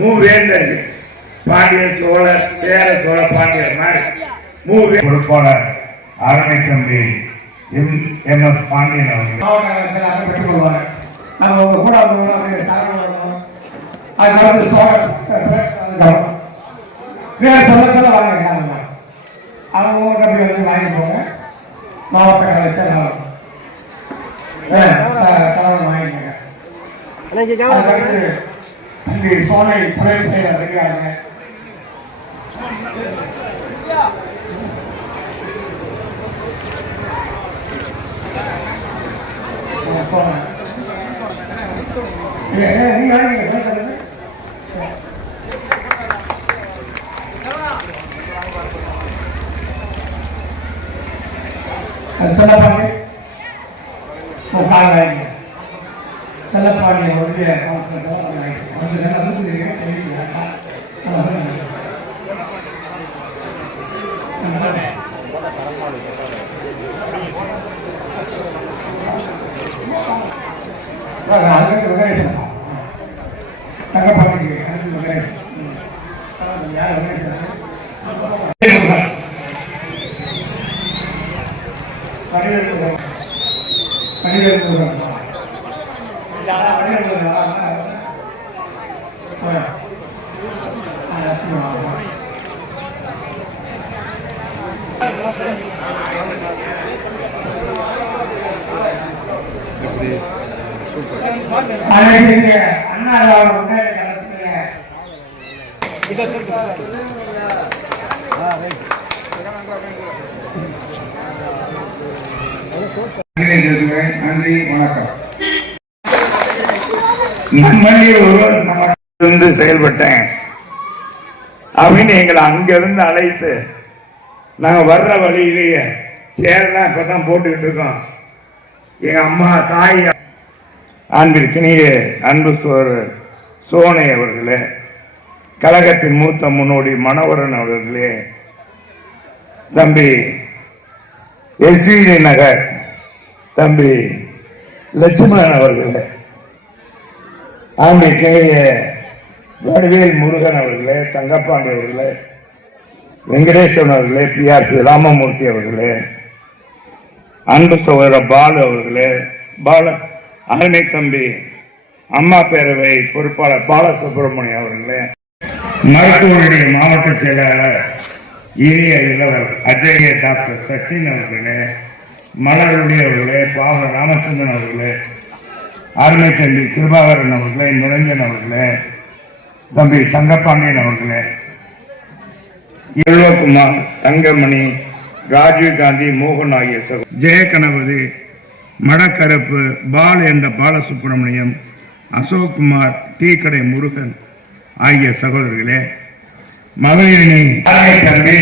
மூவேந்தர்கள் பாண்டிய சோழர் சேர சோழ பாண்டியர் மாதிரி மூவே பொறுப்பாளர் அரணை தம்பி எம் எம் எஸ் பாண்டியன் அவர்கள். பெற்றுக் கொள்வார் நம்ம கூட அதுக்கு சோழ வேறு சொல்ல சொல்ல வாங்க அவங்க ஊருக்கு அப்படி வந்து வாங்கி போங்க. மாவட்ட கலைச்சர் தலைவன் வாங்கிக்கோங்க அதுக்கு சோலை துணை செயலர் ரெடியாருங்க செல்லப்பாண்டிய ஏ, ஏ, நீங்க வாங்கிக்க, வாங்கிக்க. அது செல்லப்பாண்டி கால் வாங்கிக்க செல்லப்பாண்டி வந்து கவுன்சிலர் வாங்கிக்க வந்து அதுக்கு அண்ணா வந்து நன்றி வணக்கம். நம்மளில் ஒருவர் நம்ம இருந்து செயல்பட்டேன். அப்படின்னு எங்களை அங்கிருந்து அழைத்து நாங்கள் வர்ற வழியிலேயே சேரெல்லாம் இப்பதான் போட்டுக்கிட்டு இருக்கோம். எங்கள் அம்மா தாய் அன்பிற்கினிய அன்பு சோர் சோனை அவர்களே கழகத்தின் மூத்த முன்னோடி மனோகரன் அவர்களே தம்பி எஸ்வி நகர் தம்பி லட்சுமணன் அவர்களே ஆண்டிற்கினிய வடிவேல் முருகன் அவர்களே தங்கப்பாண்டி அவர்களே வெங்கடேசன் அவர்களே பி ஆர் சி ராமமூர்த்தி அவர்களே அன்பு சகோதரர் பாலு அவர்களே பால அருமை தம்பி அம்மா பேரவை பொறுப்பாளர் பாலசுப்ரமணியம் அவர்களே மருத்துவருடைய மாவட்ட செயலாளர் இனிய இளவர் அஜய டாக்டர் சச்சின் அவர்களே மலருடைய அவர்களே பாவ ராமச்சந்திரன் அவர்களே அருமை தம்பி கிருபாகரன் அவர்களே நிரஞ்சன் அவர்களே தம்பி தங்கப்பாண்டியன் அவர்களே. எல்வகுமார் தங்கமணி ராஜீவ் காந்தி மோகன் ஆகிய சகோ ஜெயகணபதி மடக்கரப்பு பால் என்ற பாலசுப்ரமணியம் அசோக்குமார் டீக்கடை முருகன் ஆகிய சகோதரர்களே. மகளிரணி தம்பி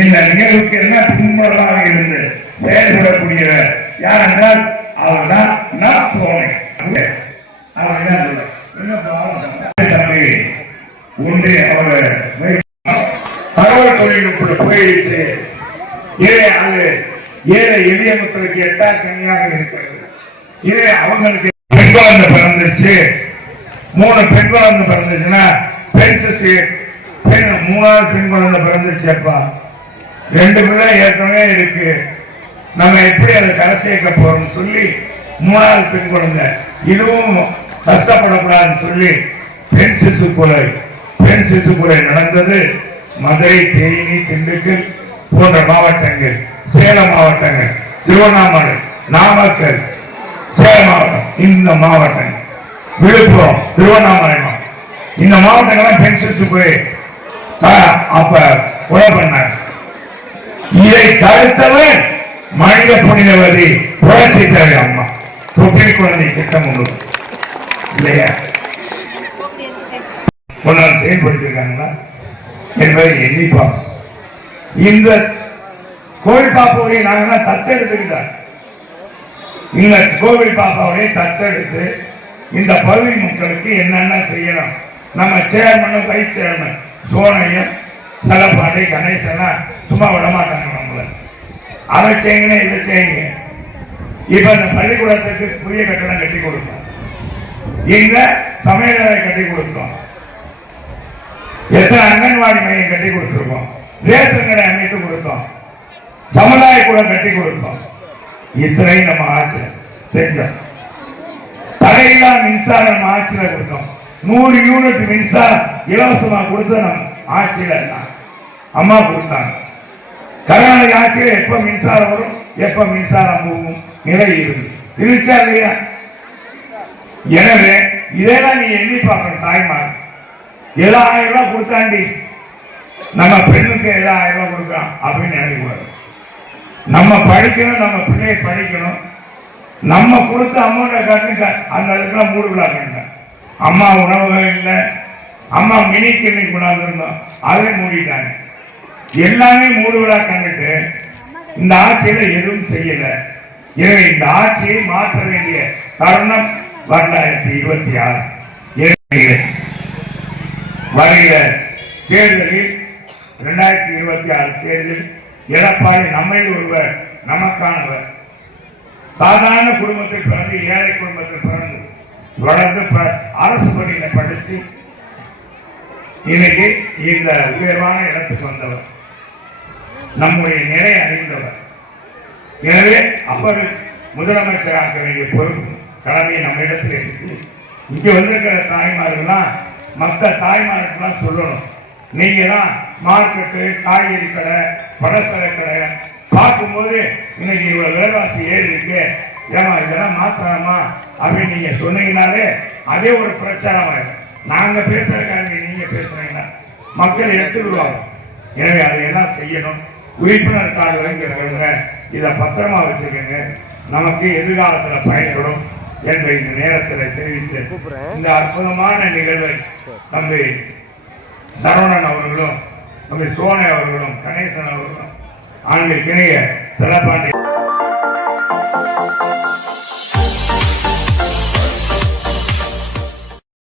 இந்த நிகழ்வுக்கு என்ன பின்புலமாக இருந்து செயல்படக்கூடிய யார் என்றால் அவர்தான் நான் சோனை அவர் என்ன சொல்றார்? என்ன பாவம் தம்பி ஒன்று அவர் தகவல் தொழில்நுட்ப போயிடுச்சு ஏழை அது ஏழை எளிய மக்களுக்கு எட்டா கனியாக இருக்கிறது இதே அவங்களுக்கு பெண் குழந்தை பிறந்துச்சு மூணு பெண் குழந்தை பிறந்துச்சுன்னா பென்சஸ் பெண் மூணாவது பெண் குழந்தை பிறந்துச்சேப்பா ரெண்டு பிள்ளை ஏற்கனவே இருக்கு நம்ம எப்படி அதை கரை சேர்க்க போறோம்னு சொல்லி மூணாவது பெண் குழந்தை இதுவும் கஷ்டப்படக்கூடாதுன்னு சொல்லி பெண் சிசு கொலை. பெண் சிசு கொலை நடந்தது மதுரை தேனி திண்டுக்கல் போன்ற மாவட்டங்கள். சேலம் மாவட்டங்கள். திருவண்ணாமலை நாமக்கல் சேலம் மாவட்டம். இந்த மாவட்டங்கள். விழுப்புரம் திருவண்ணாமலை மாவட்டம். இந்த மாவட்டங்கள்லாம் பெண் சிசு கொலை அப்ப கொலை பண்ணாங்க இதை தடுத்தவர் மனித புனிதவதி புரட்சி தேவை அம்மா. தொட்டில் குழந்தை திட்டம் ஒன்று. இல்லையா? கொண்டாந்து செயல்படுத்திருக்காங்களா என்பதை எண்ணி இந்த கோவில் பாப்பாவுடைய நாங்கெல்லாம் தத்தெடுத்துக்கிட்டாங்க. இந்த கோவில் பாப்பாவுடைய தத்தெடுத்து இந்த பகுதி மக்களுக்கு என்னென்ன செய்யணும்? நம்ம சேர்மனும் வைஸ் சேர்மன் சோனையும் செலப்பாண்டி கணேசெல்லாம் சும்மா விட மாட்டாங்க நம்மள. அதை செய்யுங்க இதை செய்யுங்க. இப்ப இந்த பள்ளிக்கூடத்துக்கு புதிய கட்டணம் கட்டி கொடுப்போம் இங்க சமையலறை கட்டி கொடுத்தோம். எத்தனை அங்கன்வாடி மையம் கட்டி கொடுத்திருக்கோம். ரேஷன் கடை அமைத்து கொடுத்தோம். சமுதாய கூடம் கட்டி கொடுத்தோம். இத்தனை நம்ம ஆட்சியில் செஞ்சோம். தடையில்லா மின்சாரம் நம்ம ஆட்சியில் கொடுத்தோம். நூறு யூனிட் மின்சாரம் இலவசமா கொடுத்த நம்ம ஆட்சியில் அம்மா கொடுத்தாங்க. கருணாநிதி ஆட்சியில் எப்ப மின்சாரம் வரும் எப்ப மின்சாரம் போகும் நிலை இருக்கு இருந்துச்சா இல்லையா? எனவே இதெல்லாம் நீ எண்ணி பார்க்கணும் தாய்மார். ஏதோ ஆயிரம் ரூபாய் கொடுத்தாண்டி நம்ம பெண்ணுக்கு ஏதோ ஆயிரம் ரூபாய் கொடுக்கலாம் அப்படின்னு நினைக்கக்கூடாது நம்ம படிக்கணும் நம்ம பிள்ளையை படிக்கணும். நம்ம கொடுத்த அமௌண்ட்டை கட்டுக்க அந்த அதுக்கெல்லாம் மூடு விழா கண்டேன் அம்மா உணவகம் இல்லை அம்மா மினி கிளினிக் கொண்டாந்துருந்தோம் அதை மூடிட்டாங்க. எல்லாமே மூடு விழா கண்டுட்டு இந்த ஆட்சியில எதுவும் செய்யல. எனவே இந்த ஆட்சியை மாற்ற வேண்டிய தருணம் இரண்டாயிரத்தி இருபத்தி ஆறு வருகிற தேர்தலில் இரண்டாயிரத்தி இருபத்தி ஆறு தேர்தலில் எடப்பாடி நம்மை ஒருவர் நமக்கானவர். சாதாரண குடும்பத்தில் பிறந்து ஏழை குடும்பத்தில் பிறந்து தொடர்ந்து ப- அரசு பள்ளியில் படித்து இன்னைக்கு இந்த உயர்வான இடத்துக்கு வந்தவர். நம்முடைய நிலை அறிந்தவர். எனவே அவர் முதலமைச்சராக வேண்டிய பொறுப்பு கடமை நம்ம இடத்துல இருக்கு இங்கே வந்திருக்கிற தாய்மார்கள்லாம் மற்ற தாய்மார்களுக்கெல்லாம் சொல்லணும். நீங்கள் தான் மார்க்கெட்டு காய்கறி கடை படசரை கடை பார்க்கும்போது இன்னைக்கு இவ்வளோ விலைவாசி ஏறி இருக்கு. ஏமா இதெல்லாம் மாற்றலாமா அப்படின்னு நீங்கள் சொன்னீங்கனாலே அதே ஒரு பிரச்சாரம் ஆயிடும். நாங்க பேசுறதுக்காக நீங்கள் பேசுறீங்கன்னா மக்கள் எடுத்துருவாங்க. எனவே அதையெல்லாம் செய்யணும். உறுப்பினர் கார்டு வாங்கிக்கிறவங்க இதை பத்திரமா வச்சுக்கோங்க. நமக்கு எதிர்காலத்தில் பயன்படும். என்று இந்த நேரத்தில் தெரிவித்து இந்த அற்புதமான நிகழ்வை தம்பி சரவணன் அவர்களும் தம்பி சோனை அவர்களும் கணேசன் அவர்களும் ஆண்கள் கிணைய சிறப்பாண்டி